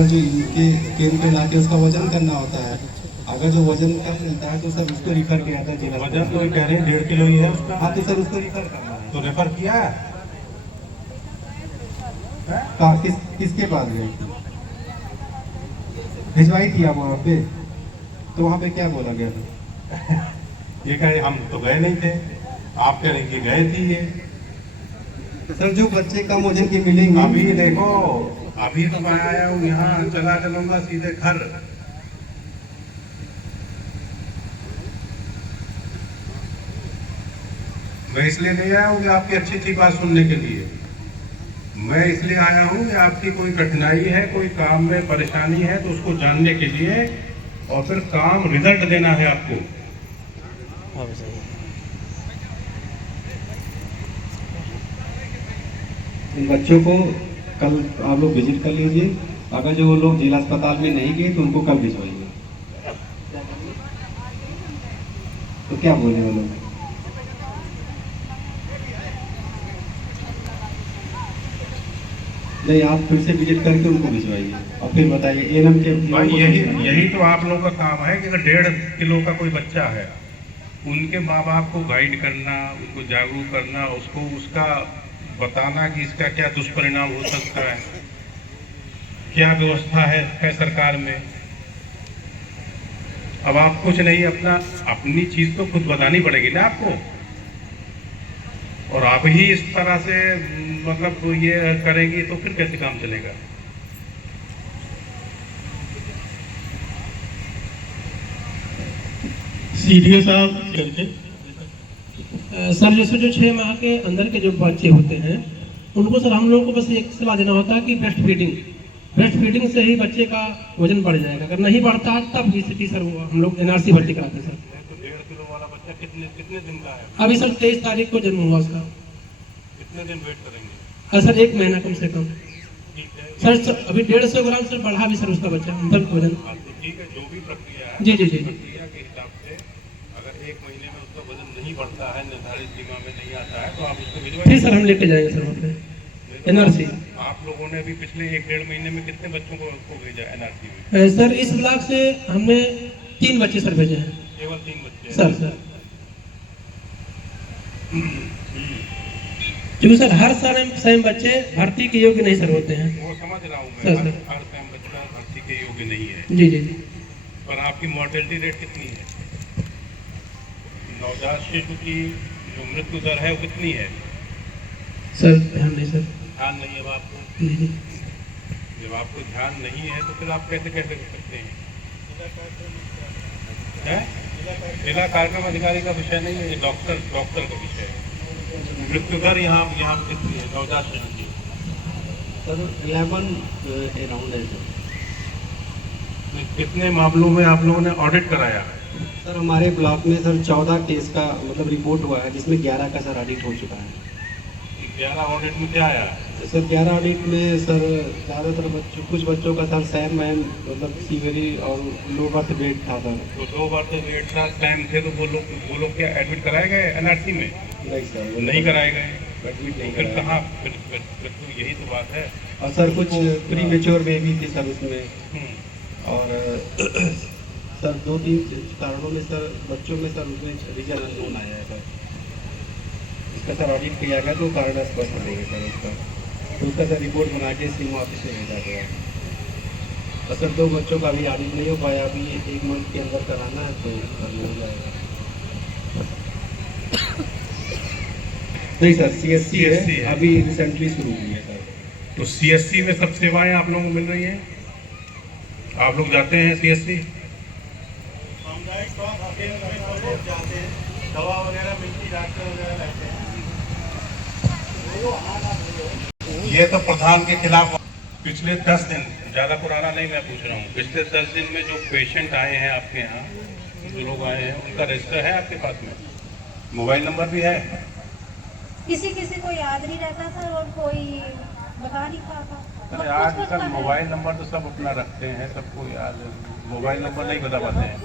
अगर जो इनके केंद्र पे लाके उसका वजन करना होता है, अगर जो वजन कम मिलता है तो सर उसको रिफर किया था जिला। वजन तो कह रहे हैं 1.5 किलो ही है उसका। हाँ तो सर उसको रिफर करना है। तो रेफर किया है? कहाँ किसके पास गए? भिजवाई थी आप वहाँ पे? तो वहाँ पे क्या बोला गया था? ये कहे हम तो गए नहीं थे, आप कह रहे कि गए थे ये। सर जो बच्चे कम वजन के मिलेंगे, अभी देखो, अभी तो मैं आया हूँ यहाँ, चला चलूंगा सीधे घर। मैं इसलिए नहीं आया हूँ कि आपकी अच्छी अच्छी बात सुनने के लिए, मैं इसलिए आया हूँ कि आपकी कोई कठिनाई है, कोई काम में परेशानी है तो उसको जानने के लिए, और फिर काम रिजल्ट देना है आपको। इन बच्चों को कल आप लोग विजिट कर लीजिए। अगर जो वो लोग जिला अस्पताल में नहीं गए तो उनको कल भिजवाइए। तो क्या बोले वो लोग? नहीं, आप फिर से विजिट करके उनको भिजवाइए और फिर बताइए एएनएम के भाई यही तो आप लोगों का काम है कि अगर 1.5 किलो का कोई बच्चा है, उनके माँ बाप को गाइड करना, उनको जागरूक करना, उसको उसका बताना कि इसका क्या दुष्परिणाम हो सकता है, क्या व्यवस्था है सरकार में। अब आप कुछ नहीं, अपनी चीज तो खुद बतानी पड़ेगी ना आपको, और आप ही इस तरह से मतलब ये करेंगे तो फिर कैसे काम चलेगा। सीडीओ साहब करके सर, जैसे जो 6 माह के अंदर के जो बच्चे होते हैं उनको सर हम लोगों को बस एक सलाह देना होता है कि ब्रेस्ट फीडिंग से ही बच्चे का वजन बढ़ जाएगा। अगर नहीं बढ़ता तब बीसीटी सर हम लोग एनआरसी भर्ती कराते हैं सर। तो 1.5 किलो वाला बच्चा कितने दिन का है? अभी सर 23 तारीख को जन्म हुआ उसका। कितने दिन वेट करेंगे? सर 1 महीना कम से कम। सर अभी 150 ग्राम सर बढ़ा भी सर उसका बच्चा मतलब वजन। ठीक है, जो भी प्रक्रिया है, जी जी जी, प्रक्रिया के हिसाब से अगर 1 महीने में उसका वजन नहीं बढ़ता है, निर्धारित सीमा में नहीं आता है, तो आप उसको भिजवाइए। फिर सर हम लेके जाएंगे सर वहाँ पे एनआरसी। आप लोगों ने अभी पिछले 1-1.5 महीने में कितने बच्चों को भेजा एनआरसी में? सर इस ब्लॉक से हमने 3 बच्चे सर भेजे हैं। केवल 3 बच्चे सर क्योंकि सर हर सेम बच्चे भर्ती के योग्य नहीं सर होते हैं। वो समझ रहा हूँ सर मैं, हर टाइम बच्चा भर्ती के योग्य नहीं है। जी जी जी। पर आपकी मॉर्टेलिटी रेट कितनी है? नवजात शिशु की जो मृत्यु दर है वो कितनी है? सर ध्यान नहीं सर। ध्यान नहीं है आपको? जी जी। जब आपको ध्यान नहीं है तो फिर आप कैसे कर सकते हैं? जिला कार्यक्रम अधिकारी का विषय नहीं है, ये डॉक्टर का विषय है। मृत्यु दर यहाँ कितनी है नवजात शिशु की? सर 11 अराउंड है सर। कितने मामलों में आप लोगों ने ऑडिट कराया है? सर हमारे ब्लॉक में सर 14 केस का मतलब रिपोर्ट हुआ है, जिसमें 11 का सर ऑडिट हो चुका है। 11 ऑडिट में क्या आया है? सर 11 ऑडिट में सर ज़्यादातर कुछ बच्चों का सर सैम मैम मतलब सीवियरली और लो बर्थ वेट था सर। तो 2 बर्थ वेट था, टाइम थे, तो वो लोग क्या एडमिट कराए गए एनआरसी में? नहीं सर, नहीं कराए गए। एडमिट नहीं फिर कराया। कहाँ? फिर तो यही तो बात है। और सर कुछ प्री मेच्योर बेबी थी सर उसमें, और सर 2-3 कारणों में सर बच्चों में सर उसमें रीजन अननोन आया है सर। इसका सर ऑडिट किया गया तो कारण स्पष्ट करेंगे सर उसका, तो उसका सर रिपोर्ट बना के सीएम ऑफिस में भेजा गया। और सर 2 बच्चों का भी ऑडिट नहीं हो पाया, अभी 1 मंथ के अंदर कराना है तो सर हो जाएगा। नहीं सर सीएससी है, अभी रिसेंटली शुरू हुई है सर। तो सीएससी में सब सेवाएं आप लोगों को मिल रही हैं? आप लोग जाते हैं सीएससी? दवा वगैरह मिलती, डॉक्टर वगैरह रहते हैं। ये तो प्रधान के खिलाफ पिछले 10 दिन, ज़्यादा पुराना नहीं मैं पूछ रहा हूँ, पिछले 10 दिन में जो पेशेंट आए हैं आपके यहाँ, जो लोग आए हैं, उनका रजिस्टर है आपके पास में? मोबाइल नंबर भी है? किसी को याद नहीं रहता था और कोई बता नहीं पाता। अरे आजकल मोबाइल नंबर तो सब अपना रखते हैं, सबको याद है, मोबाइल नंबर नहीं बता पाते हैं।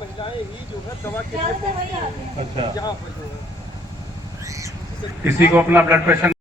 महिलाएं ही जो है दवा के अच्छा, किसी को अपना ब्लड प्रेशर